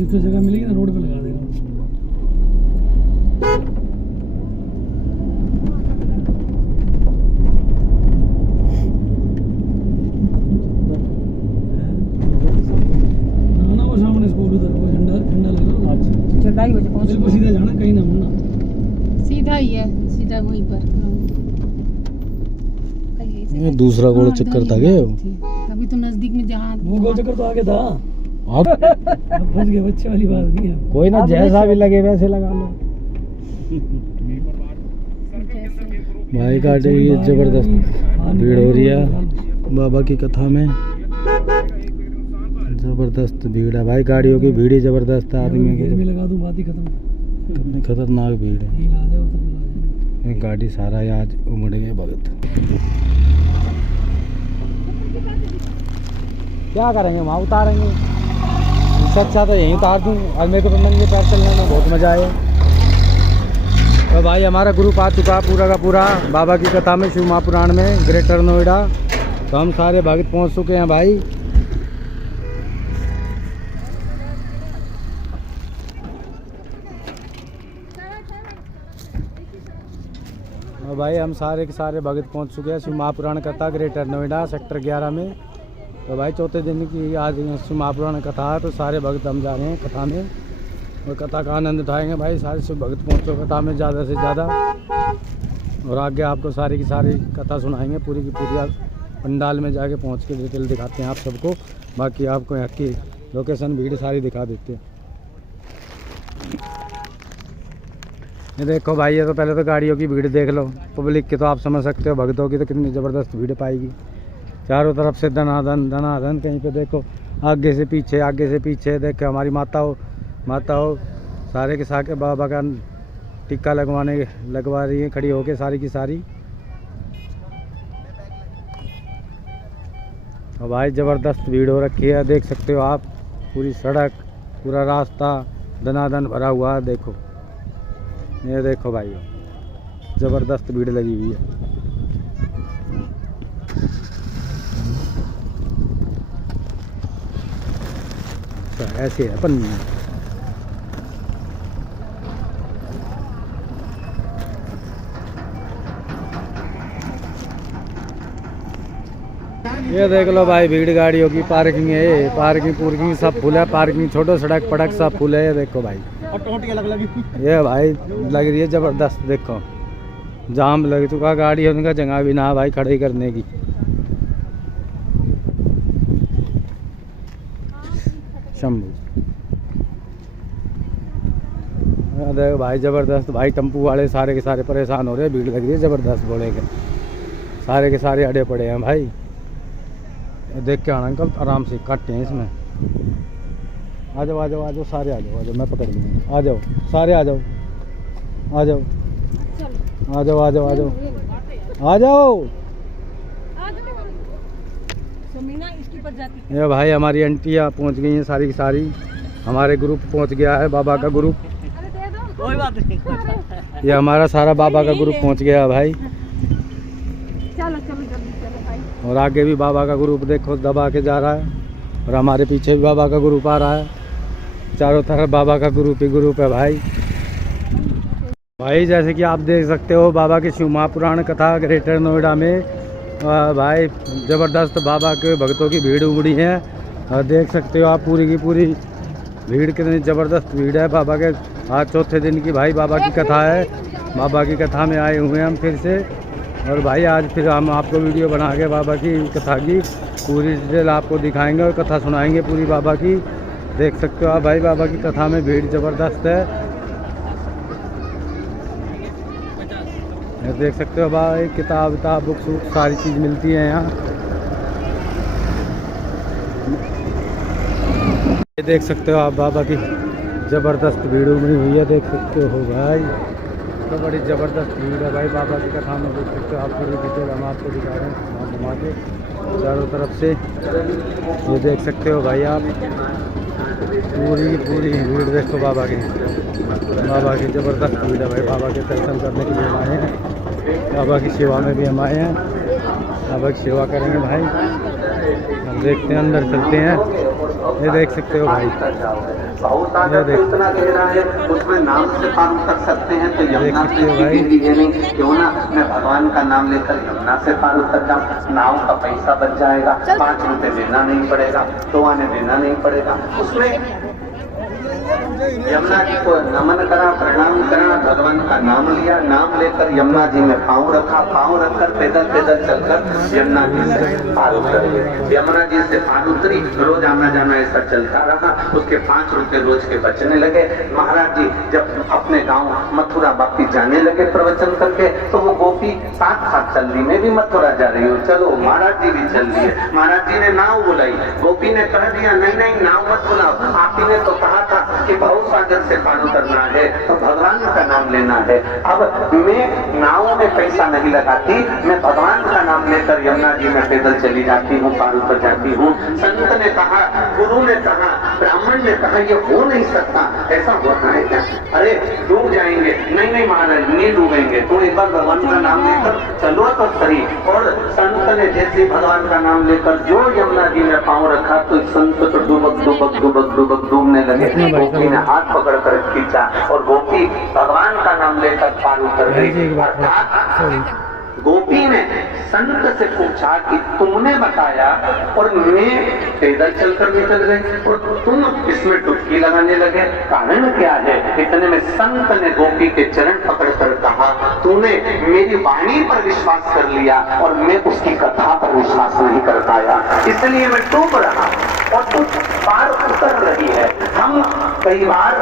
जितनी जगह मिलेगी ना रोड पे लगा देगा। ना वो सामने स्कूल उधर वो झंडा झंडा लगा। अच्छा चढ़ाई बजे पहुंच बिल्कुल सीधा जाना, कहीं ना मुड़ना, सीधा ही है, सीधा वहीं पर। ये दूसरा गोल चक्कर था क्या? अभी तो नजदीक में जहाँ वो गोल चक्कर तो आगे था। अब फंस गए, बच्चे वाली बात नहीं है। कोई ना, जैसा भी लगे वैसे लगा लो। भाई गाड़ी जबरदस्त भीड़ हो रही है बाबा की कथा में, जबरदस्त भीड़ है भाई। गाड़ियों की भीड़ ही जबरदस्त है। आदमी की लगा दूं, बात ही खत्म। कितनी खतरनाक भीड़ है। गाड़ी सारा आज उमड़ गए भगत। क्या करेंगे, वहाँ उतारेंगे। इससे अच्छा तो यहीं उतार दूँ। और मेरे को तो नंगे पैर चलने में बहुत मज़ा आया। तो भाई हमारा ग्रुप आ चुका पूरा का पूरा बाबा की कथा में, शिव महापुराण में, ग्रेटर नोएडा। तो हम सारे भगत पहुँच चुके हैं भाई। और भाई हम सारे के सारे भगत पहुँच चुके हैं शिव महापुराण कथा ग्रेटर नोएडा सेक्टर 11 में। तो भाई चौथे दिन की आज शिव महापुराण कथा है। तो सारे भगत हम जा रहे हैं कथा में और कथा का आनंद उठाएंगे भाई। सारे शिव भगत पहुँचो कथा में ज़्यादा से ज़्यादा, और आगे आपको सारी की सारी कथा सुनाएंगे पूरी की पूरी। पंडाल में जाके पहुँच के डिटेल दिखाते हैं आप सबको। बाकी आपको यहाँ की लोकेशन भीड़ सारी दिखा देते हैं। ये देखो भाई, ये तो पहले तो गाड़ियों की भीड़ देख लो, पब्लिक की तो आप समझ सकते हो। भगतों की तो कितनी ज़बरदस्त भीड़ पाएगी। चारों तरफ से धनाधन धनाधन। कहीं पे देखो आगे से पीछे, आगे से पीछे। देखो हमारी माता हो सारे के सारे बाबा का टिक्का लगवा रही है खड़ी होके सारी की सारी। और भाई ज़बरदस्त भीड़ हो रखी है, देख सकते हो आप। पूरी सड़क, पूरा रास्ता धनाधन भरा हुआ है। देखो ये देखो भाई, ज़बरदस्त भीड़ लगी हुई है। ऐसे है पन्नी। ये देख लो भाई, भीड़ गाड़ियों की पार्किंग है। ये पार्किंग पूर्किंग सब फुल है। पार्किंग छोटो सड़क पड़क सब फुल है। ये देखो भाई, ये भाई लग रही है जबरदस्त। देखो जाम लग चुका, गाड़ी उनका जगह भी ना भाई खड़ी करने की। शंभू देखो भाई ज़बरदस्त। भाई टेम्पू वाले सारे के सारे परेशान हो रहे हैं, भीड़ लग रही है ज़बरदस्त। घोड़े के सारे अड़े पड़े हैं भाई। देख के आना अंकल, आराम से काटते हैं इसमें। आ जाओ आ जाओ आ जाओ सारे, आ जाओ मैं पकड़ लूँगा। आ जाओ सारे, आ जाओ आ जाओ आ जाओ आ जाओ आ जाओ आ जाओ। ये भाई हमारी आंटियाँ पहुँच गई हैं सारी की सारी। हमारे ग्रुप पहुँच गया है, बाबा का ग्रुप। कोई बात नहीं, ये हमारा सारा बाबा का ग्रुप पहुँच गया है भाई। चलो भाई। और आगे भी बाबा का ग्रुप देखो दबा के जा रहा है। और हमारे पीछे भी बाबा का ग्रुप आ रहा है। चारों तरफ बाबा का ग्रुप ही ग्रुप है भाई। भाई जैसे कि आप देख सकते हो, बाबा की शिव महापुराण कथा ग्रेटर नोएडा में भाई ज़बरदस्त बाबा के भक्तों की भीड़ उमड़ी है। और देख सकते हो आप पूरी की पूरी भीड़, कितनी ज़बरदस्त भीड़ है बाबा के। आज चौथे दिन की भाई बाबा की कथा है। बाबा की कथा में आए हुए हैं हम फिर से। और भाई आज फिर हम आपको वीडियो बना के बाबा की कथा की पूरी डिटेल आपको दिखाएंगे और कथा सुनाएंगे पूरी बाबा की। देख सकते हो आप भाई, बाबा की कथा में भीड़ ज़बरदस्त है। देख सकते हो भाई, किताब बुक्स सारी चीज़ मिलती है यहाँ। देख सकते हो आप बाबा की ज़बरदस्त भीड़ उमड़ी हुई है। देख सकते हो भाई, तो बड़ी ज़बरदस्त भीड़ है भाई बाबा की कथा में। देख सकते हो आप पूरी डिटेल हम आपको दिखा रहे हैं घुमा के चारों तरफ से। ये देख सकते हो भाई आप, पूरी भीड़ देखो बाबा की ज़बरदस्त भीड़ है भाई। बाबा के दर्शन करने के लिए आए हैं, बाबा की सेवा में भी हम आए हैं। अब एक सेवा करेंगे भाई। अब देखते हैं, अंदर चलते हैं। ये देख सकते हो भाई, बहुत आगे उतना गहरा है, उसमें नाम से पार कर सकते हैं। तो यमुना से भी ये नहीं क्यों ना मैं भगवान का नाम लेकर यमुना से पार उतर जाऊँ। नाव का पैसा बच जाएगा, 5 रुपए देना नहीं पड़ेगा, 2 आने देना नहीं पड़ेगा। उसमें यमुना जी को नमन करा, प्रणाम करा, भगवान का नाम लिया, नाम लेकर यमुना जी में पाँव रखा, पाँव रखकर पैदल पैदल चलकर यमुना जी से पार उतर गए। यमुना जी से पार उतरी, रोज आना जाना ऐसा चलता रहा। उसके 5 रुपए रोज के बचने लगे। महाराज जी जब अपने गांव मथुरा वापिस जाने लगे प्रवचन करके, तो वो गोपी साथ साथ चल रही, मैं भी मथुरा जा रही हूँ, चलो। महाराज जी भी चल दिए। महाराज जी ने नाव बुलाई, गोपी ने कह दिया नहीं नहीं नाव मत बुलाओ, आप ही ने तो कहा था कि बहुत सागर से पार उतरना है तो भगवान का नाम लेना है। अब मैं नाव में पैसा नहीं लगाती, मैं भगवान का नाम लेकर यमुना जी में पैदल चली जाती हूँ, पार उतर जाती हूँ। संत ने कहा, गुरु ने कहा, ब्राह्मण ने कहा ये हो नहीं सकता, ऐसा होता है क्या? अरे डूब जाएंगे। नहीं नहीं महाराज नहीं डूबेंगे, तुम एक बार भगवान का नाम लेकर चलो तो सही। और संत ने जैसे भगवान का नाम लेकर जो यमुना जी में पाँव रखा तो संत तो डूबक डूबक डूबक डूबक डूबने लगे। गोपी ने हाथ पकड़ कर खींचा और गोपी भगवान का नाम लेकर पार उतर गई। अर्थात गोपी ने संत से पूछा कि तुमने बताया और मैं पैदल चलकर निकल गई और तुम इसमें डुबकी लगाने लगे, कारण क्या है? इतने में संत ने गोपी के चरण पकड़कर कहा, तूने मेरी वाणी पर विश्वास कर लिया और मैं उसकी कथा पर विश्वास नहीं कर पाया, इसलिए मैं डूब रहा और तू पार उतर रही है। हम कई बार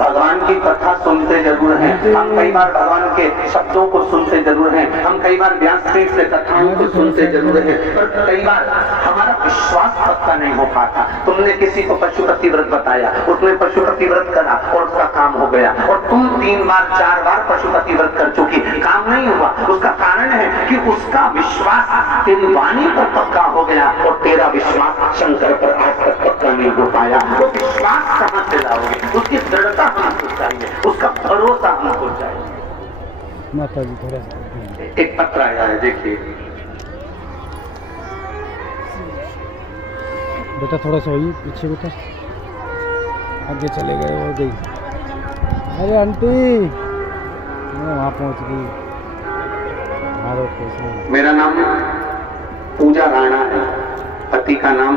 भगवान की कथा सुनते जरूर हैं, हम कई बार भगवान के शब्दों को सुनते जरूर हैं, हम कई बार व्यासपीठ से कथाओं को सुनते जरूर हैं, पर कई बार हमारा विश्वास पक्का नहीं हो पाता। तुमने किसी को पशुपति व्रत बताया, उसने पशुपति व्रत करा और उसका काम हो गया, और तुम 3 बार 4 बार पशुपति व्रत कर चुकी, काम नहीं हुआ। उसका कारण है कि उसका विश्वास तेरी वाणी पर पक्का हो गया और तेरा विश्वास शंकर पर आज तक पक्का नहीं हो पाया। वो विश्वास कहाँ से लाओगे? उसकी दृढ़ता हमको चाहिए, उसका भरोसा हमको चाहिए। माता जी थोड़ा सा एक पत्र आया है, देखिए बेटा, थोड़ा सा वही पीछे बेटा, आगे चले गए, हो गई। अरे आंटी वहाँ पहुँच गई। मेरा नाम पूजा राणा है, पति का नाम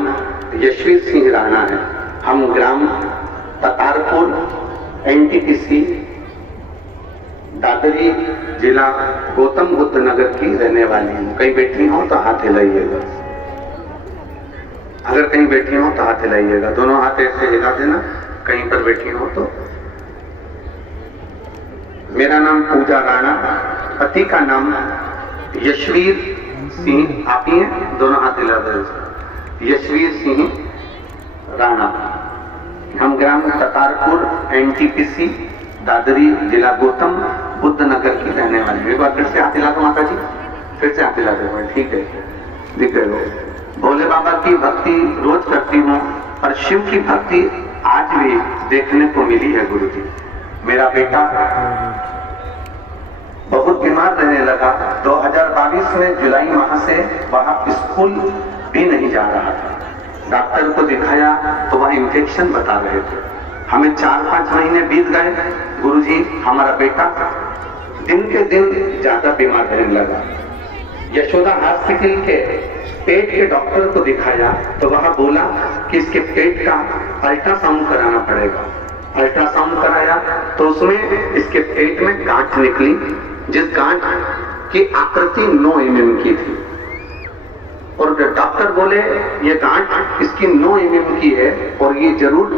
यशवीर सिंह राणा है। हम ग्राम ततारपुर NTPC दादरी जिला गौतम बुद्ध नगर की रहने वाली हूँ। कहीं बैठी हो तो हाथ हिलाइएगा, अगर कहीं बैठी हो तो हाथ हिलाइएगा, दोनों हाथ ऐसे हिला देना कहीं पर बैठी हो तो। मेरा नाम पूजा राणा, पति का नाम यशवीर सिंह, आप ही हैं, दोनों हाथ हिला दे, यशवीर सिंह राणा। हम ग्राम ततारपुर NTPC दादरी जिला गौतम बुद्ध नगर की रहने वाली। एक बार फिर से हाथ हिला दो माता जी, फिर से हाथ हिला दो, ठीक है, दिख रहे हो। भोले बाबा की भक्ति रोज करती हूँ, पर शिव की भक्ति आज भी देखने को मिली है गुरु जी। मेरा बेटा बहुत बीमार रहने लगा। 2022 में जुलाई माह से वह स्कूल भी नहीं जा रहा था। डॉक्टर को दिखाया तो वह इन्फेक्शन बता रहे थे। हमें 4-5 महीने बीत गए। गुरुजी, हमारा बेटा दिन के दिन ज्यादा बीमार रहने लगा। यशोदा हॉस्पिटल के पेट के डॉक्टर को दिखाया तो वह बोला कि इसके पेट का अल्ट्रासाउंड कराना पड़ेगा। अल्ट्रासाउंड कराया तो उसमें इसके पेट में गांठ निकली, जिस गांठ की आकृति 9 mm की थी, और डॉक्टर बोले ये गांठ इसकी 9 mm की है और ये जरूर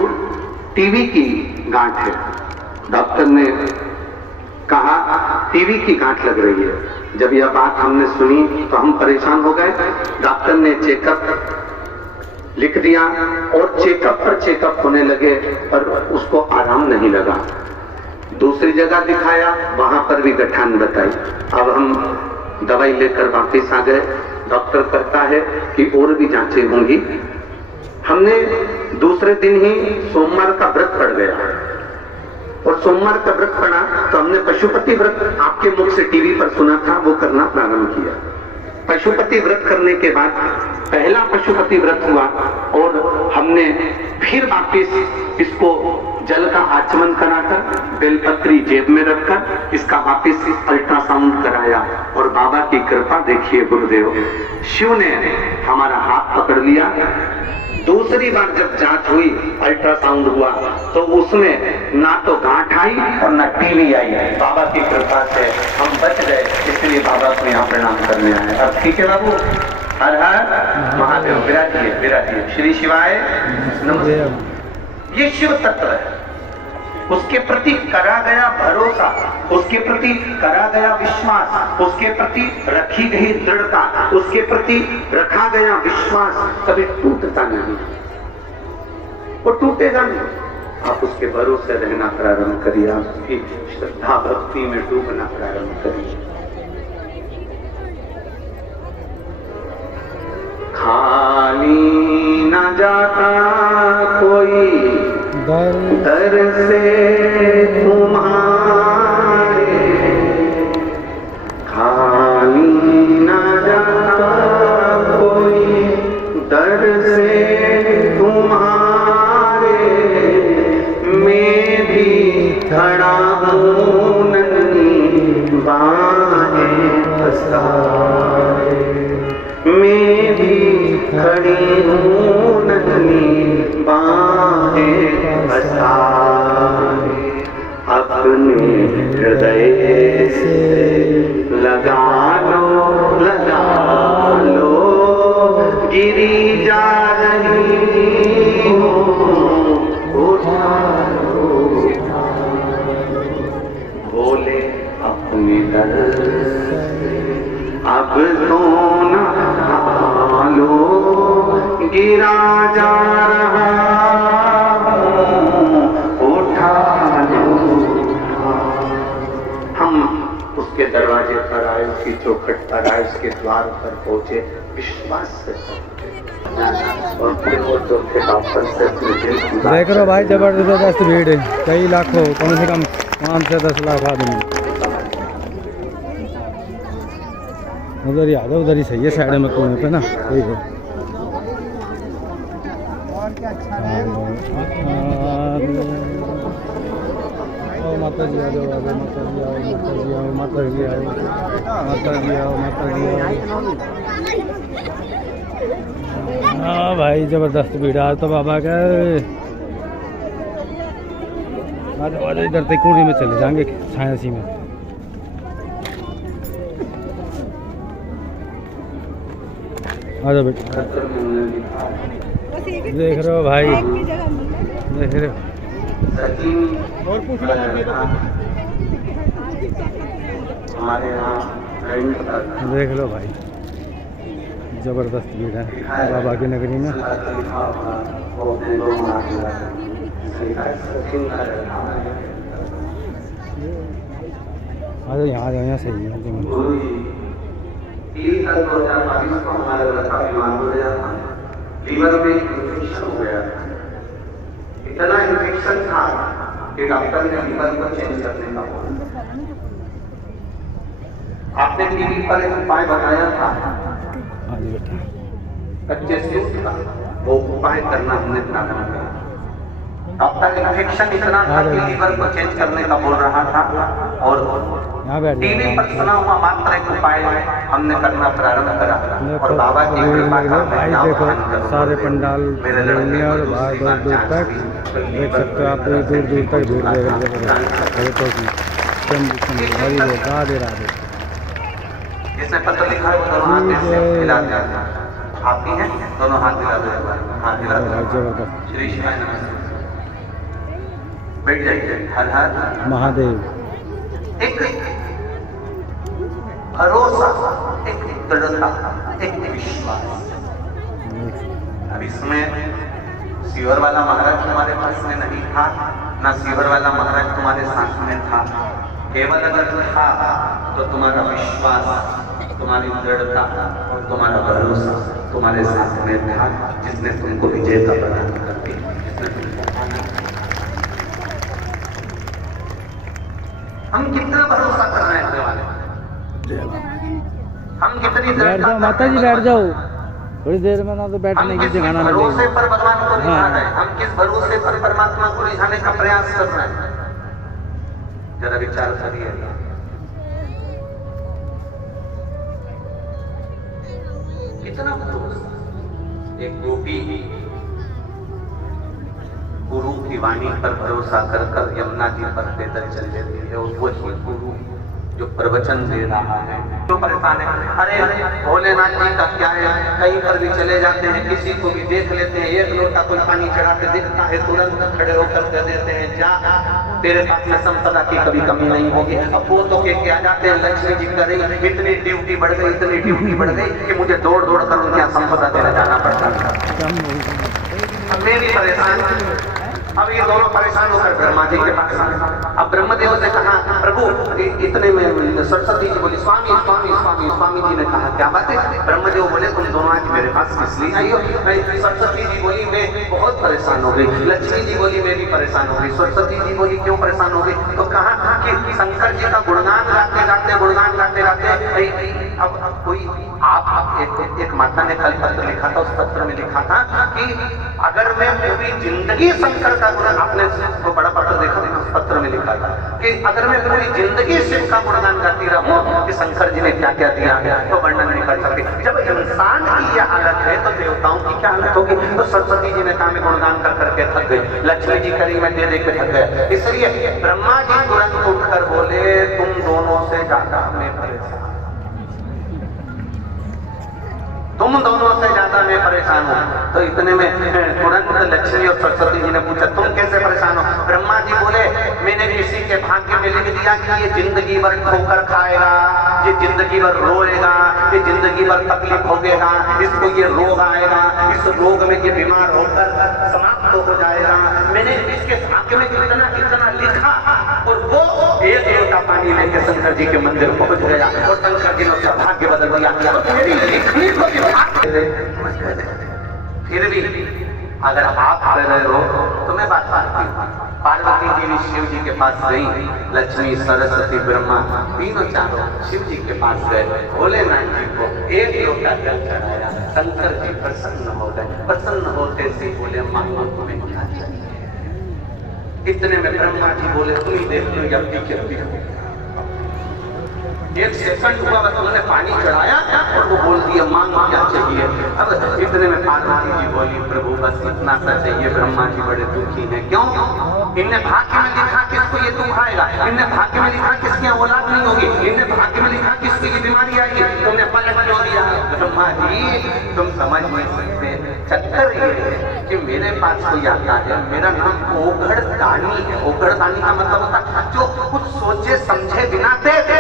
टीबी की गांठ है। डॉक्टर ने कहा टीबी की गांठ लग रही है। जब यह बात हमने सुनी तो हम परेशान हो गए। डॉक्टर ने चेकअप लिख दिया और चेकअप पर चेकअप होने लगे, पर उसको आराम नहीं लगा। दूसरी जगह दिखाया, वहां पर भी गठान बताई। अब हम दवाई लेकर वापस आ गए। डॉक्टर कहता है कि और भी जांचें होंगी। हमने दूसरे दिन ही सोमवार का व्रत पड़ गया, और सोमवार का व्रत पड़ा तो हमने पशुपति व्रत आपके मुख से टीवी पर सुना था, वो करना प्रारंभ किया। पशुपति व्रत करने के बाद पहला पशुपति व्रत हुआ और हमने फिर वापिस इसको जल का आचमन कराकर बेलपत्री जेब में रखकर इसका वापिस अल्ट्रासाउंड कराया और बाबा की कृपा देखिए गुरुदेव, शिव ने हमारा हाथ पकड़ लिया। दूसरी बार जब जांच हुई, अल्ट्रासाउंड हुआ, तो उसमें ना तो गांठ आई और ना टीवी आई। बाबा की कृपा से हम बच गए, इसलिए बाबा को यहाँ प्रणाम करने आए। अब ठीक है बाबू, हर हर महादेव। विराजिए विराजिए, श्री शिवाय नमस्ते। ये शिव तत्व है, उसके प्रति करा गया भरोसा, उसके प्रति करा गया विश्वास, उसके प्रति रखी गई दृढ़ता, उसके प्रति रखा गया विश्वास कभी टूटता नहीं, वो टूटेगा नहीं। आप उसके भरोसे रहना प्रारंभ करिए, आपकी श्रद्धा भक्ति में डूबना प्रारंभ करिए। खाली न जाता कोई दर से तुम्हारे, खाली न जाता कोई दर से तुम्हारे, मैं भी खड़ा हूँ नन्ही बाहें पसारे, मैं भी खड़ी हूँ नन्ही बाहें पसारे, अपने हृदय से लगा लो गिरी जा रही हो, उठा लो बोले अपने दर से अब तो न लो, गिरा जा रहा उठा लो। हम उसके दरवाजे पर आए, उसकी चौखट पर आए, उसके द्वार पर पहुंचे, विश्वास से और फिर वो चौथे वापस से देख रहे हो भाई, जबरदस्त भीड़ है, कई लाखों, कम से कम 5 से 10 लाख आदमी उधर ही आ जाओ, उधर ही सही है, साइड में कोने पे ना, ठीक है। माता जी आ जाओ, माता जी आओ, माता जी आओ, माता जी आओ, माता जी आओ। हाँ भाई, जबरदस्त भीड़ आज तो बाबा का। आज इधर तक कोने में चले जाएंगे, छायासी में। आजा बेटा, देख रहे हो भाई, देख रहे हो। और कुछ हमारे यहाँ देख लो भाई, जबरदस्त भीड़ है बाबा की नगरी में। अरे यहाँ यहाँ सही है। 2022 को हमारा लड़का बीमार हो गया था, लीवर में इन्फेक्शन हो गया था। इतना इन्फेक्शन था कि डॉक्टर ने लीवर को चेंज करने का बोला। आपने टीवी पर एक उपाय बताया था, कच्चे सेब का, वो उपाय करना हमने प्रारंभ किया। डॉक्टर इन्फेक्शन इतना था कि लीवर को चेंज करने का बोल रहा था, और टीवी पर सुना हुआ मात्र एक उपाय हमने करना प्रारंभ करा, और बाबा की कृपा का भाई देखो, सारे पंडाल मेरे लड़के और बाहर दूर दूर तक देख सकते हो आप, दूर दूर तक भीड़ राधे राधे। जिसने पत्र लिखा है वो दोनों हाथ से हिला दिया, आप ही हैं, दोनों हाथ हिला दो, हाथ हिला दो। श्री शिवाय नमस्ते, बैठ जाइए। हर हर महादेव। एक भरोसा, एक दृढ़ता, एक विश्वास। अब इसमें सीवर वाला महाराज तुम्हारे पास में नहीं था, ना सीवर वाला महाराज तुम्हारे साथ में था। केवल अगर था तो तुम्हारा विश्वास, तुम्हारी दृढ़ता और तुम्हारा भरोसा तुम्हारे साथ में था, जिसने तुमको विजेता प्रदान कर दी, जिसने तुमको। हम कितना भरोसा कर रहे हैं अपने वाले, हम कितनी बैठ जाओ माता जी, बैठ जाओ थोड़ी देर में, ना तो बैठने की जगह ना भरोसे मिलेगी। पर भगवान को रिझा रहे हैं, हम किस भरोसे पर परमात्मा को रिझाने का प्रयास कर रहे हैं, जरा विचार करिए। कितना भरोसा। एक गोपी गुरु की वाणी पर भरोसा कर कर यमुना जी पर पैदल चल देती है, और वही गुरु जो प्रवचन दे रहा है जो परेशान है। अरे भोलेनाथ जी का क्या है, कहीं पर भी चले जाते हैं, किसी को भी देख लेते हैं, एक लोटा कोई पानी चढ़ाते दिखता है, तुरंत खड़े होकर कह देते हैं जा तेरे पास में संपदा की कभी कमी नहीं होगी। अब वो तो के आ जाते हैं, लक्ष्मी जी कर रही, इतनी ड्यूटी बढ़ गई, इतनी ड्यूटी बढ़ गई कि मुझे दौड़ दौड़ कर उनके संपदा देने जाना पड़ता है। मेरी परेशान, अब ये दोनों परेशान होकर ब्रह्मा जी के पास आए। अब ब्रह्मदेव ने कहा प्रभु, इतने में सरस्वती जी बोली स्वामी स्वामी स्वामी। स्वामी जी ने कहा क्या बात है? ब्रह्मदेव बोले तुम दोनों आज मेरे पास किस लिए आई हो? सरस्वती जी बोली मैं बहुत परेशान हो गई। लक्ष्मी जी बोली मैं भी परेशान हो गई। सरस्वती जी बोली क्यों परेशान हो गई? तो कहा कि शंकर जी का गुणगान गाते गाते अब कोई आप एक माता ने कल पत्र लिखा था, उस पत्र में लिखा था कि अगर मैं पूरी जिंदगी शंकर का गुण, आपने वो बड़ा पत्र देखा था, उस पत्र में लिखा था कि अगर मैं पूरी जिंदगी शिव का गुणगान गाती रहूं कि शंकर जी ने क्या क्या दिया है तो वर्णन नहीं कर सकते। जब इंसान की यह हालत है तो देवताओं की क्या हालत होगी? तो सरस्वती जी ने कहा मैं गुणगान कर करके थक गई, लक्ष्मी जी करी मैं दे के थक गए। इसलिए ब्रह्मा जी तुरंत उठकर बोले तुम दोनों से ज्यादा मैं परेशान, तुम दोनों से ज्यादा मैं परेशान हूँ। तो इतने में तुरंत लक्ष्मी और सरस्वती जी ने पूछा तुम कैसे परेशान हो? ब्रह्मा जी बोले मैंने किसी के भाग्य में लिख दिया कि ये जिंदगी भर ठोकर खाएगा, ये जिंदगी भर रोएगा, ये जिंदगी भर तकलीफ भोगेगा, इसको ये रोग आएगा, इस रोग में ये बीमार होकर समाप्त हो जाएगा। मैंने इसके भाग्य में इतना इतना लिखा, और वो एक लोटा पानी लेके शंकर जी के मंदिर पहुंच गया और शंकर जी ने उसका भाग्य बदल दिया। मेरी लिखनी को फिर भी अगर आप कह रहे हो तो मैं बात करती हूँ। पार्वती जी भी शिव जी के पास गई, लक्ष्मी सरस्वती ब्रह्मा तीनों चारों शिव जी के पास गए, भोलेनाथ जी को एक लोटा जल चढ़ाया। शंकर जी प्रसन्न हो गए, प्रसन्न होते से बोले मामा तुम्हें क्या चाहिए? इतने में ब्रह्मा जी बोले तुम ही देख लो जल्दी जल्दी। एक सेकंड हुआ बस उन्होंने पानी चढ़ाया और वो बोल दिया मांग क्या चाहिए। अब इतने में पार्वती जी बोली प्रभु बस इतना सा चाहिए। ब्रह्मा जी बड़े दुखी हैं, क्यों? इनने भाग्य में लिखा किसको ये दुख आएगा, इनने भाग्य में लिखा किसकी औलाद नहीं होगी, इनने भाग्य में लिखा किसकी ये बीमारी आएगी, तुमने पलट क्यों दिया? ब्रह्मा जी तुम समझ नहीं सकते, चक्कर ये है कि मेरे पास कोई आता है, मेरा नाम ओघड़ दानी है। ओघड़ दानी का मतलब होता है जो कुछ सोचे समझे बिना दे दे।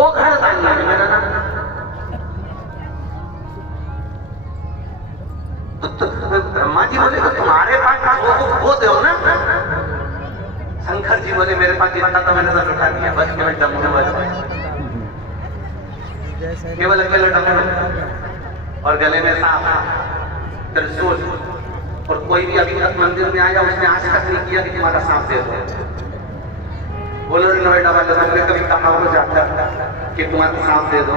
ओघड़ दानी है मेरा नाम। तो ब्रह्मा जी बोले तो तुम्हारे पास वो दो ना। शंकर जी बोले मेरे पास जितना था मैंने सब उठा दिया, बस केवल डमरू बच केवल अकेले डमरू और गले में सांप त्रिशूल। और कोई भी अभी तक मंदिर में आया उसने आज तक नहीं किया कि तुम्हारा सांप दे दो। बोलो नोएडा वाले ने कभी कहा हो जाता कि तुम्हारा सांप दे दो,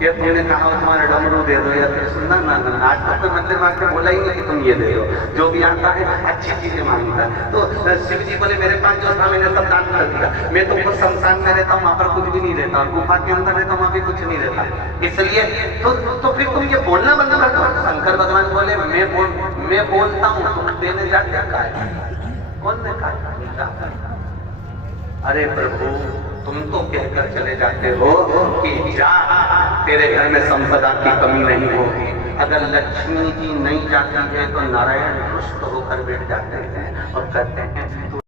या तुमने कहा तुम्हारा डमरू दे दो या फिर सुनना ना। आज तक कोई मंदिर में आके बोला ही नहीं कि तुम ये दे दो। जो भी आता है अच्छी चीजें मांगता है। तो शिव जी बोले मेरे पास जो था मैंने सब दान कर दिया। मैं तो खुद शमशान में रहता हूँ, वहाँ पर कुछ भी नहीं रहता, गुफा के अंदर रहता हूँ, वहाँ भी कुछ नहीं रहता। इसलिए तो फिर तुम ये बोलना बंद कर दो। शंकर भगवान बोले मैं बोलता हूँ, तुम देने जाते का कौन ने कहा? अरे प्रभु तुम तो कहकर चले जाते हो कि जा तेरे घर में संपदा की कमी नहीं होगी। अगर लक्ष्मी जी नहीं जाती है तो नारायण रुष्ट होकर बैठ जाते हैं और कहते हैं